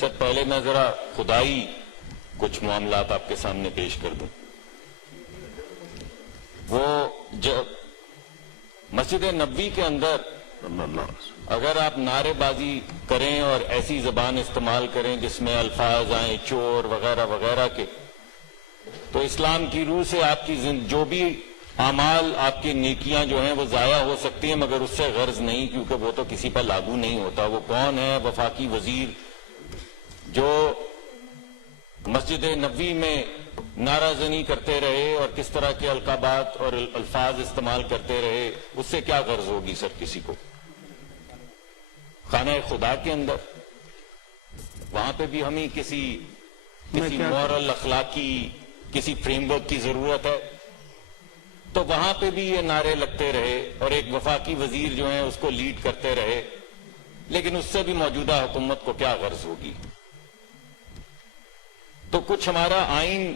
سر پہلے میں ذرا خدائی کچھ معاملات آپ کے سامنے پیش کر دوں. وہ جب مسجد نبوی کے اندر اگر آپ نعرے بازی کریں اور ایسی زبان استعمال کریں جس میں الفاظ آئیں چور وغیرہ وغیرہ کے، تو اسلام کی روح سے آپ کی جو بھی اعمال آپ کی نیکیاں جو ہیں وہ ضائع ہو سکتی ہیں، مگر اس سے غرض نہیں، کیونکہ وہ تو کسی پر لاگو نہیں ہوتا. وہ کون ہے؟ وفاقی وزیر جو مسجد نبوی میں نعرہ زنی کرتے رہے اور کس طرح کے القابات اور الفاظ استعمال کرتے رہے، اس سے کیا غرض ہوگی سر کسی کو؟ خانہ خدا کے اندر وہاں پہ بھی ہمیں کسی مورل اخلاقی کسی فریم ورک کی ضرورت ہے، تو وہاں پہ بھی یہ نعرے لگتے رہے اور ایک وفاقی وزیر جو ہیں اس کو لیڈ کرتے رہے، لیکن اس سے بھی موجودہ حکومت کو کیا غرض ہوگی؟ تو کچھ ہمارا آئین،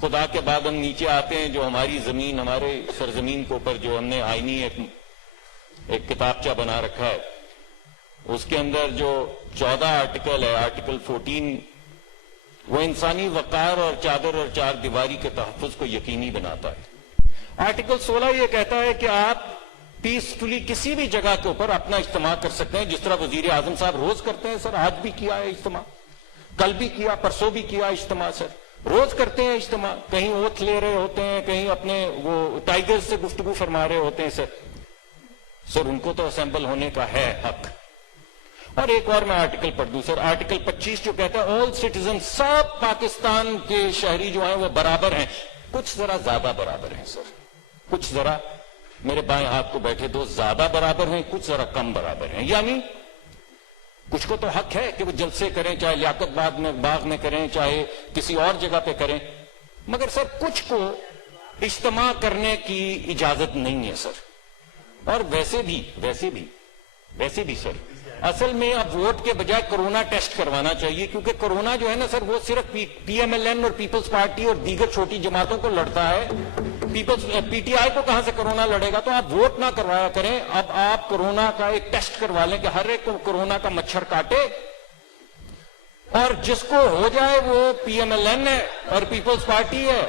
خدا کے بعد ہم نیچے آتے ہیں جو ہماری زمین، ہمارے سرزمین کے اوپر جو ہم نے آئینی ایک کتابچہ بنا رکھا ہے، اس کے اندر جو 14 آرٹیکل ہے، آرٹیکل 14، وہ انسانی وقار اور چادر اور چار دیواری کے تحفظ کو یقینی بناتا ہے. آرٹیکل 16 یہ کہتا ہے کہ آپ پیسفلی کسی بھی جگہ کے اوپر اپنا اجتماع کر سکتے ہیں، جس طرح وزیر اعظم صاحب روز کرتے ہیں. سر آج بھی کیا ہے اجتماع، کل بھی کیا، پرسوں بھی کیا اجتماع. سر روز کرتے ہیں اجتماع، کہیں اوتھ لے رہے ہوتے ہیں، کہیں اپنے وہ ٹائیگر سے گفتگو فرما رہے ہوتے ہیں. سر ان کو تو اسمبل ہونے کا ہے حق. اور ایک اور میں آرٹیکل پڑھ دوں سر، آرٹیکل 25 جو کہتا ہے آل سٹیزن، سب پاکستان کے شہری جو ہیں وہ برابر ہیں. کچھ ذرا زیادہ برابر ہیں سر، کچھ ذرا میرے بائیں ہاتھ کو بیٹھے دو زیادہ برابر ہیں، کچھ ذرا کم برابر ہیں. یعنی کچھ کو تو حق ہے کہ وہ جلسے کریں، چاہے لیاقت باغ میں کریں، چاہے کسی اور جگہ پہ کریں، مگر سر کچھ کو اجتماع کرنے کی اجازت نہیں ہے سر. اور ویسے بھی سر اصل میں اب ووٹ کے بجائے کرونا ٹیسٹ کروانا چاہیے، کیونکہ کرونا جو ہے نا سر وہ صرف پی ایم ایل این اور پیپلز پارٹی اور دیگر چھوٹی جماعتوں کو لڑتا ہے. پی ٹی آئی کو کہاں سے کرونا لڑے گا؟ تو آپ ووٹ نہ کروایا کریں، اب آپ کرونا کا ایک ٹیسٹ کروا لیں کہ ہر ایک کو کرونا کا مچھر کاٹے، اور جس کو ہو جائے وہ پی ایم ایل این ہے اور پیپلز پارٹی ہے،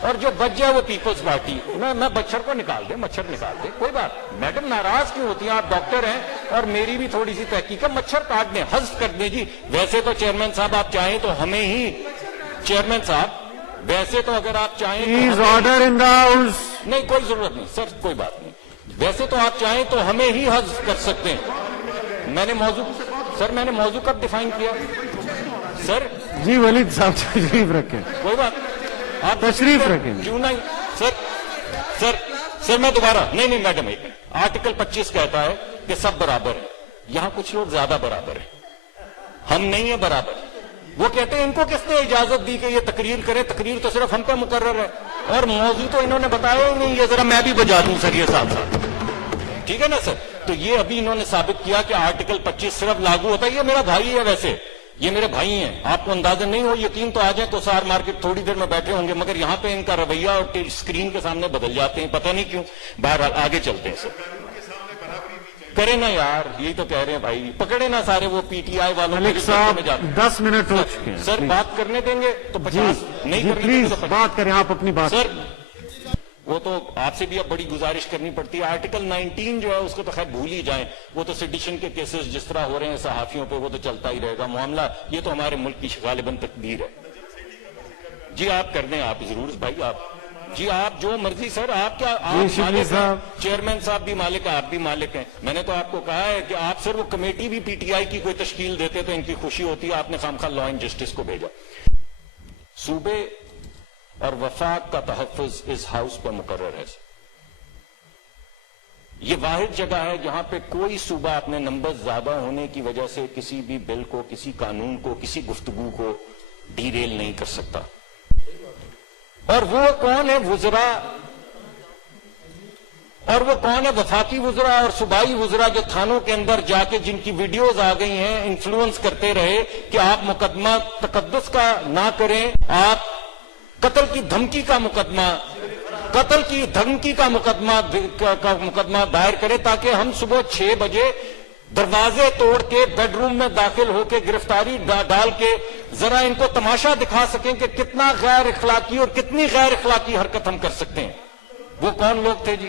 اور جو بچ جائے وہ پیپلز پارٹی. میں مچھر کو نکال دے، مچھر نکال دے، کوئی بات. میڈم ناراض کیوں ہوتی ہیں؟ آپ ڈاکٹر ہیں اور میری بھی تھوڑی سی تحقیق ہے. مچھر کاٹ دیں، حذف کر دیں جی. ویسے تو چیئرمین صاحب آپ چاہیں تو ہمیں ہی، چیئرمین صاحب ویسے تو اگر آپ چاہیں please order in the house. نہیں کوئی ضرورت نہیں سر، کوئی بات نہیں. ویسے تو آپ چاہیں تو ہمیں ہی حذف کر سکتے ہیں. میں نے موضوع کب ڈیفائن کیا سر؟ جی ولید صاحب تشریف رکھیں. کوئی بات آپ تشریف رکھیں. کیوں نہیں سر میں دوبارہ نہیں میڈم، آرٹیکل 25 کہتا ہے کہ سب برابر ہیں. یہاں کچھ لوگ زیادہ برابر ہیں، ہم نہیں ہیں برابر. وہ کہتے ہیں ان کو کس نے اجازت دی کہ یہ تقریر کرے؟ تقریر تو صرف ہم پہ مقرر ہے، اور موضوع تو انہوں نے بتایا ہی نہیں. یہ ذرا میں بھی بجا دوں سر یہ ساتھ، ٹھیک ہے نا سر؟ تو یہ ابھی انہوں نے ثابت کیا کہ آرٹیکل 25 صرف لاگو ہوتا ہے. یہ میرا بھائی ہے، ویسے یہ میرے بھائی ہیں، آپ کو اندازہ نہیں ہو، یقین تو آ جائیں تو سار مارکیٹ تھوڑی دیر میں بیٹھے ہوں گے، مگر یہاں پہ ان کا رویہ اور اسکرین کے سامنے بدل جاتے ہیں، پتہ نہیں کیوں. بہرحال آگے چلتے ہیں سر. کریں نا یار، یہی تو کہہ رہے ہیں بھائی، پکڑے نا سارے وہ پی ٹی آئی والوں ملک صاحب 10 منٹ ہو چکے ہیں سر. بات کرنے دیں گے تو 50 نہیں کرنے دیں گے پلیز تو بات کریں آپ اپنی بات. سر وہ تو آپ سے بھی اب بڑی گزارش کرنی پڑتی ہے. آرٹیکل 19 جو ہے اس کو تو خیر بھول ہی جائیں، وہ تو سیڈیشن کے کیسز جس طرح ہو رہے ہیں صحافیوں پہ وہ تو چلتا ہی رہے گا معاملہ. یہ تو ہمارے ملک کی غالباً تقدیر ہے. جی آپ کر دیں، آپ ضرور بھائی، آپ جی آپ جو مرضی سر. آپ کیا آپ مالک ہیں، چیئرمین صاحب بھی مالک ہیں، آپ بھی مالک ہیں. میں نے تو آپ کو کہا ہے کہ آپ سر وہ کمیٹی بھی پی ٹی آئی کی کوئی تشکیل دیتے تو ان کی خوشی ہوتی ہے. آپ نے خامخواہ لا اینڈ جسٹس کو بھیجا. صوبے اور وفاق کا تحفظ اس ہاؤس پر مقرر ہے. یہ واحد جگہ ہے جہاں پہ کوئی صوبہ اپنے نمبر زیادہ ہونے کی وجہ سے کسی بھی بل کو، کسی قانون کو، کسی گفتگو کو ڈیریل نہیں کر سکتا. اور وہ کون ہے؟ وزراء. اور وہ کون ہے؟ وفاقی وزراء اور صوبائی وزراء جو تھانوں کے اندر جا کے جن کی ویڈیوز آ گئی ہیں انفلوئنس کرتے رہے کہ آپ مقدمہ تقدس کا نہ کریں، آپ قتل کی دھمکی کا مقدمہ دائر کریں، تاکہ ہم صبح 6 بجے دروازے توڑ کے بیڈ روم میں داخل ہو کے گرفتاری ڈال کے ذرا ان کو تماشا دکھا سکیں کہ کتنا غیر اخلاقی اور کتنی غیر اخلاقی حرکت ہم کر سکتے ہیں. وہ کون لوگ تھے جی؟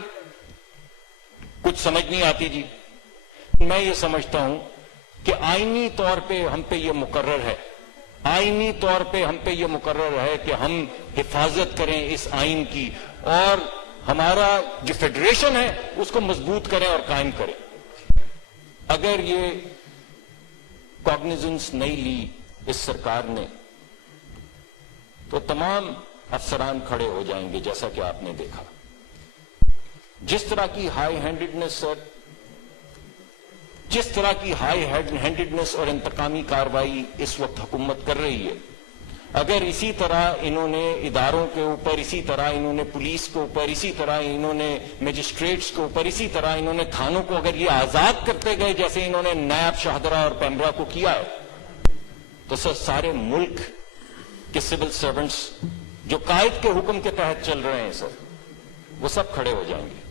کچھ سمجھ نہیں آتی جی. میں یہ سمجھتا ہوں کہ آئینی طور پہ ہم پہ یہ مقرر ہے، آئینی طور پہ ہم پہ یہ مقرر ہے کہ ہم حفاظت کریں اس آئین کی، اور ہمارا جو فیڈریشن ہے اس کو مضبوط کریں اور قائم کریں. اگر یہ کاگنیزنس نہیں لی اس سرکار نے تو تمام افسران کھڑے ہو جائیں گے، جیسا کہ آپ نے دیکھا. جس طرح کی ہائی ہینڈڈنس سر، جس طرح کی ہائی ہینڈڈنس اور انتقامی کارروائی اس وقت حکومت کر رہی ہے، اگر اسی طرح انہوں نے اداروں کے اوپر، اسی طرح انہوں نے پولیس کے اوپر، اسی طرح انہوں نے مجسٹریٹس کے اوپر، اسی طرح انہوں نے تھانوں کو اگر یہ آزاد کرتے گئے جیسے انہوں نے نیب، شاہدرہ اور پیمرا کو کیا ہے، تو سر سارے ملک کے سول سرونٹس جو قائد کے حکم کے تحت چل رہے ہیں سر، وہ سب کھڑے ہو جائیں گے،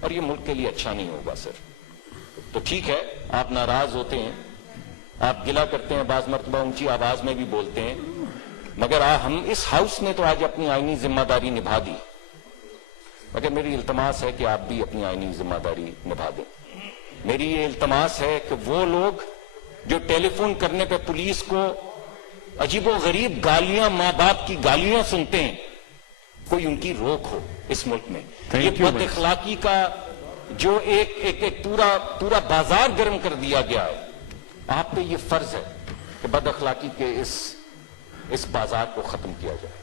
اور یہ ملک کے لیے اچھا نہیں ہوگا سر. تو ٹھیک ہے، آپ ناراض ہوتے ہیں، آپ گلہ کرتے ہیں، بعض مرتبہ اونچی آواز میں بھی بولتے ہیں، مگر ہم اس ہاؤس نے تو آج اپنی آئینی ذمہ داری نبھا دی. مگر میری التماس ہے کہ آپ بھی اپنی آئینی ذمہ داری نبھا دیں. میری یہ التماس ہے کہ وہ لوگ جو ٹیلی فون کرنے پہ پولیس کو عجیب و غریب گالیاں، ماں باپ کی گالیاں سنتے ہیں، کوئی ان کی روک ہو اس ملک میں. یہ بد اخلاقی کا جو ایک پورا بازار گرم کر دیا گیا ہے، آپ پہ یہ فرض ہے کہ بد اخلاقی کے اس بازار کو ختم کیا جائے.